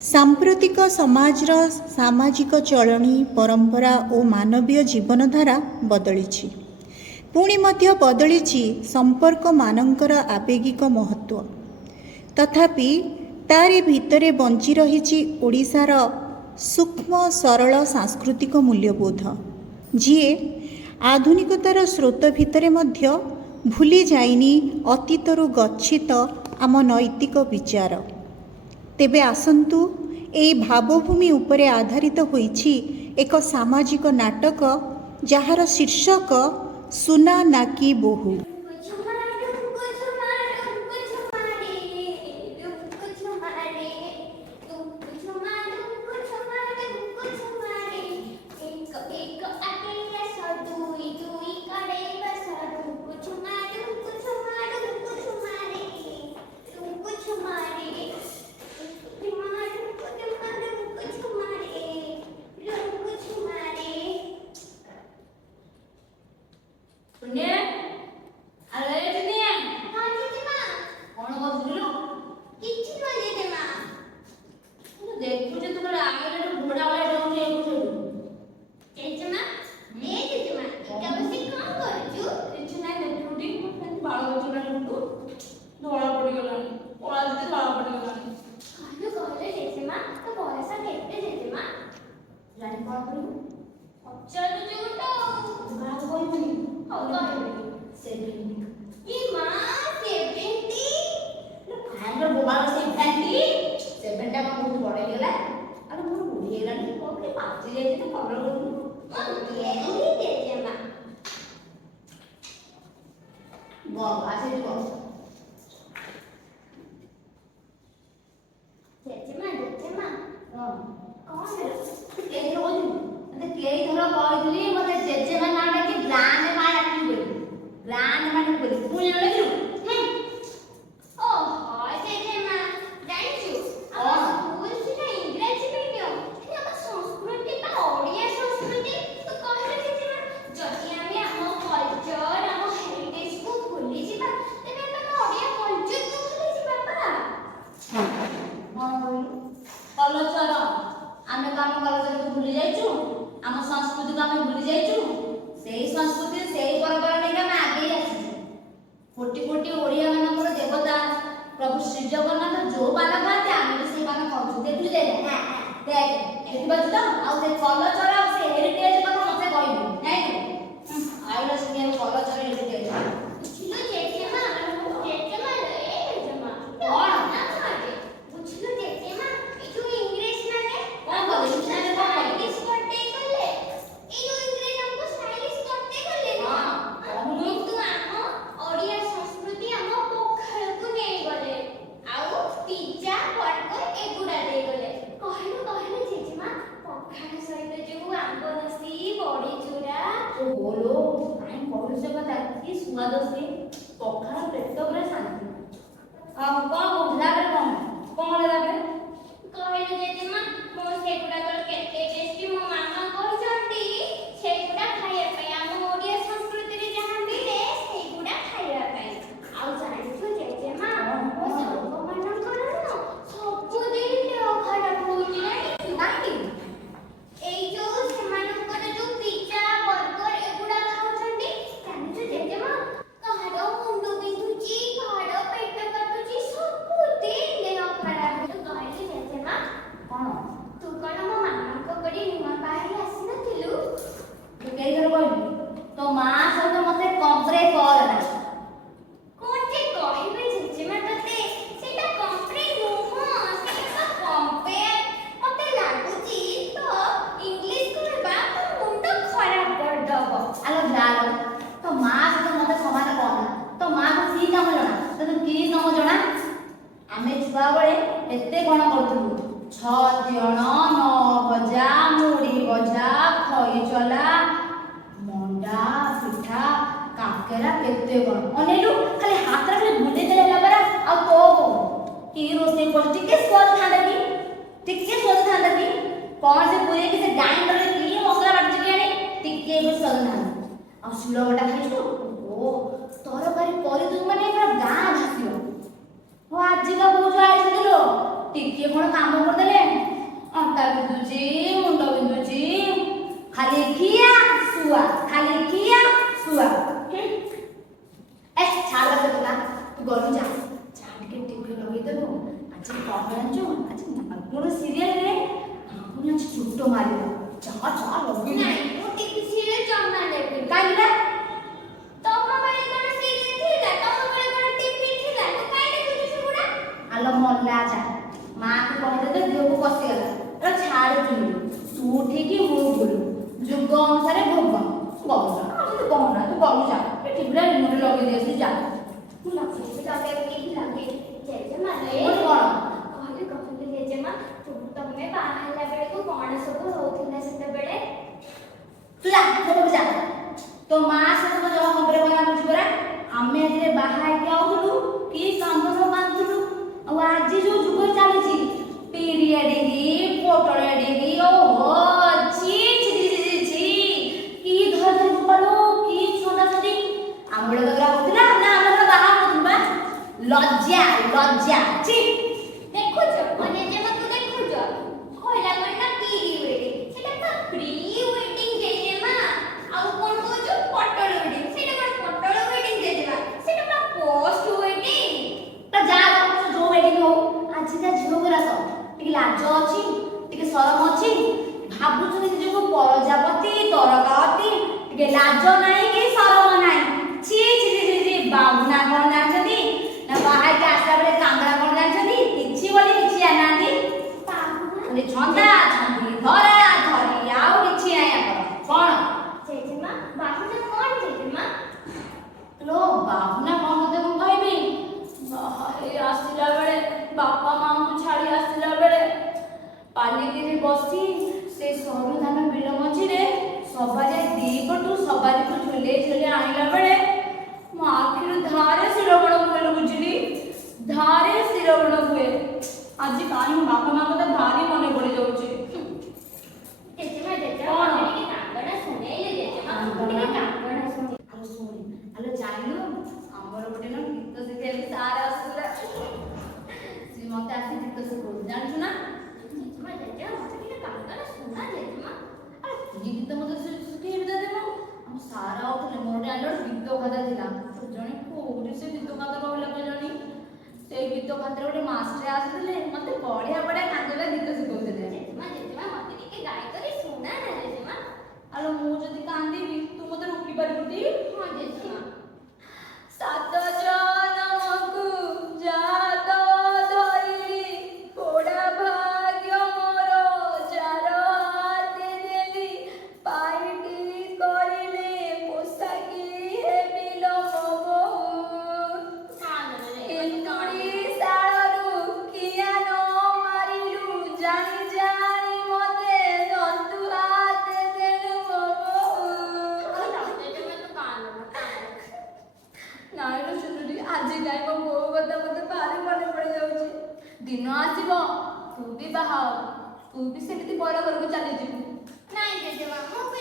ସାମ୍ପ୍ରତିକ ସମାଜର ସାମାଜିକ ଚଳଣି ପରମ୍ପରା ଓ ମାନବୀୟ ଜୀବନଧାରା ବଦଳିଛି। ପୁଣି ମଧ୍ୟ ବଦଳିଛି ସମ୍ପର୍କମାନଙ୍କର ଆବେଗିକ ମହତ୍ତ୍ୱ। ତଥାପି ତାରି ଭିତରେ ବଞ୍ଚି ରହିଛି ଓଡ଼ିଶାର ସୂକ୍ଷ୍ମ ସରଳ ସାଂସ୍କୃତିକ ମୂଲ୍ୟବୋଧ, ଯିଏ ଆଧୁନିକତାର ସ୍ରୋତ ଭିତରେ ମଧ୍ୟ ଭୁଲି ଯାଇନି ଅତୀତରୁ ଗଚ୍ଛିତ ଆମ ନୈତିକ ବିଚାର। ତେବେ ଆସନ୍ତୁ, ଏହି ଭାବଭୂମି ଉପରେ ଆଧାରିତ ହୋଇଛି ଏକ ସାମାଜିକ ନାଟକ, ଯାହାର ଶୀର୍ଷକ ସୁନା ନାକି ବୋହୂ। ଟିକେ କଣ କାମ କରିଦେଲେ ଅଣ୍ଟା ବିନ୍ଧୁଛି, ମୁଣ୍ଡ ବିନ୍ଧୁଛି, ଖାଲି ଖିଆ ଶୁଆ, ଖାଲି ଖିଆ ଶୁଆ। ଛାଡ଼ କଥା, ତୁ ଗଲୁ ଯା ଟିକେ ଟିଭି ଲଗେଇଦେବୁ। ଆଜି କଣ ଜାଣିଛୁ, ଆଜି ମାଗୁର ସିରିଏଲରେ ମାଗୁର ଆଜି ଚୁଟ ମାରିବ। ଯା ଲଗେଇ ନାଇଁ ମୁଁ ଟିଭି ସିରିଏଲ ଜମା ଦେଖୁନି। କାହିଁକି ନା ତମ ବେଳେ କଣ ସିରିଏଲ ଥିଲା? ତମ ବେଳେ କଣ ଟିଭି ଥିଲା? ତୁ କାଇଁ ଦେଖୁଛୁ ସେଗୁଡା? ଆଲୋ ମଲା ଯା, ମାଆକୁ କହିଦେଲେ ଦେହକୁ ପଶିଗଲା। ଛାଡୁଥିଲି ତୁ ଠିକି ମୁଁ ଭୁଲ, ଯୁଗ ଅନୁସାରେ ଭୋଗ। କହନା ତୁ ଗଲୁ ଯା, ଟିଭିଟା ରିମୋଟ ଲଗେଇ ଦେଇଆସି ଯା। ମୁଁ ଲଗେଇବି ଜେଜେମା କହିଲି ଜେଜେମା ତମେ ବାହା ହେଲା ବେଳକୁ କଣ ସବୁ ହଉଥିଲା ସେତେବେଳେ? ତୁ ଯା ଯା, ତୋ ମା ସହିତ ଜମା ଖବର କଲା ବୁଝି ପରା। ଆମେ ଏଥିରେ ବାହା ହେଇକି ଆଉଥିଲୁ କି କାନ୍ଦନ କାନ୍ଦୁଥିଲୁ। ଆଉ ଆଜି ଯୋଉ ଯୁଗ ଚାଲିଛି ପିରିୟଡିଂ ପୋଟଳଡିଂ, ଓହୋ ଛି ଛି ଛି କି ଧରି ପଳୁ କି ଛୋଟା ଛୋଟି। ଆମ ବେଳେ ତ ହଉଥିଲା ନା, ଆମର ବାହା ହଉଥିଲୁ ବା। ଲଜ୍ଜା ଲଜ୍ଜା ଛି। ଦେଖୁଛ ଜେଜେମା, ତୁ ଦେଖୁଛ କହିଲା କଣ ନା ପ୍ରି ୱେଡିଂ, ସେଟା ତ ପ୍ରି ୱେଡିଂ ଜେଜେମା। ଆଉ କଣ କହୁଛୁ ପଟଳ ୱେଡିଂ, ସେଟା କଣ ପଟଳ ୱେଡିଂ ଜେଜେମା, ସେଟା ପା ପୋଷ୍ଟ ୱେଡିଂ। ତା ଯା ବାପା ଯୋଉ ୱେଡିଂ ହଉ, ଆଜିକା ଝିଅ ଗୁରାକ ଟିକେ ଲାଜ ଅଛି, ଟିକେ ସରମ ଅଛି, ଭାବୁଛନ୍ତି ନିଜକୁ ପ୍ରଜାପତି ତରକାବତୀ। ଟିକେ ଲାଜ ନାହିଁ କି ସରମ ନାହିଁ। ଛି ଛି ଛି, ବାବୁନା କଣ ଜାଣିଛନ୍ତି ନା ବାହାରକୁ ଆସିଲା ବେଳେ କାନ୍ଦରା କଣ ଜାଣିଛନ୍ତି? କିଛି ବୋଲି କିଛି ଜାଣିନାହାନ୍ତି। ଛନ୍ଦା ଛନ୍ଦି ଧରା ଧରି ଆଉ କିଛି ନାହିଁ ଆମର। କଣ ଜେଜେମା ବାହୁନା କଣ ଜେଜେମା? ଲୋ ବାହୁନା କଣ ତତେ ମୁଁ କହିବି? ଆସିଲା ବେଳେ ବାପା ମାଙ୍କୁ ଛାଡି ଆସିଲା ବେଳେ ପାଲିକିରେ ବସି ସେ ସରୁ ଧାନ ବିଲ ମଝିରେ ସବାରିଆ ଦି ପଟୁ ସବାରିକୁ ଝୁଲେଇ ଝୁଲେଇ ଆଣିଲା ବେଳେ ମୋ ଆଖିରୁ ଧାରେ ଶିରବଣ ହୁଏ। ବୁଝିଲି ଧାରେ ଶିରବଣ ହୁଏ। ଆଜି କାହିଁ ମୋ ବାପା ମା କଥା ଭାରି ମନେ ପଡି ଯାଉଛି। ଜେଜେମା ମତେ ଟିକେ କାନ୍ଦଣା ଶୁଣେଇଲେ ଜେଜେମା, ଟିକେ କାନ୍ଦଣା ଶୁଣେଇ। ଆଲୋ ଶୁଣି, ଆଲୋ ଜାଣିଲୁ ଆମର ଗୋଟେ ନା ଗୀତ ଶିଖେଇବାକୁ ସାର୍ ଆସୁଥିଲା। ସିଏ ମତେ ଆସି ଗୀତ ଶିଖଉଛି ଜାଣିଛୁ ନା। ଜେଜେମା ମତେ ଟିକେ କାନ୍ଦଣା ଶୁଣା ଜେଜେମା। ଆରେ କି ଗୀତ ମତେ ଶିଖେଇବି ତା ଦେବ। ଆମ ସାର୍ ଆଉଥିଲେ, ମୋର ଗୋଟେ ଆଲୋ ଗୀତ ଖାତା ଥିଲା। ଜଣେ କୋଉଠି ସେ ଗୀତ ଖାତା ରହିଲା କେଜାଣି। ସେଇ ଗୀତ ଖାତାରେ ଗୋଟେ ମାଷ୍ଟର ଆସୁଥିଲେ, ମତେ ବଢିଆ ବଢିଆ କାନ୍ଦଣା ଗୀତ ଶିଖଉଥିଲେ। ଜେଜେମା ମତେ ଟିକେ ଗାଇ କରି ଶୁଣା ନା ଜେଜେମା। ଆଲୋ ମୁଁ ଯଦି କାନ୍ଦିବି ତୁ ମତେ ରୋକି ପାରିବୁ ଟି? ହଁ ଜେଜେମା। ସାତ ଜନମକୁ ଜାତ ଧରିଲି, ପୋଡ଼ା ଭାଗ୍ୟ ମୋର ଚାର ହାତେ ଦେଲି, ପାଇଟି କରିଲେ ପୋଷାକି ହେବିଲୋ ମୋ ବୋହୂ। ଇନ୍ଦୁଡ଼ି ଶାଳରୁ କିଆ ନ ମାରିଲୁ, ଜାଣି ଜାଣି ମତେ ଦନ୍ତୁ ହାତେ ଦେଲୁ ମୋ ବୋହୂ। ନାଇଁଲୋ ସୁନ୍ଦରୀ, ଆଜି କାଇଁ ମୋ ବୋଉ କଥା ମତେ ଭାରି ମନେ ପଡ଼ିଯାଉଛି। ଦିନ ଆସିବ ତୁ ବି ବାହା ହବୁ, ତୁ ବି ସେମିତି ବଡ଼ ଘରକୁ ଚାଲିଯିବୁ। ନାଇଁ ଜେଜେମା, ମୁଁ ବି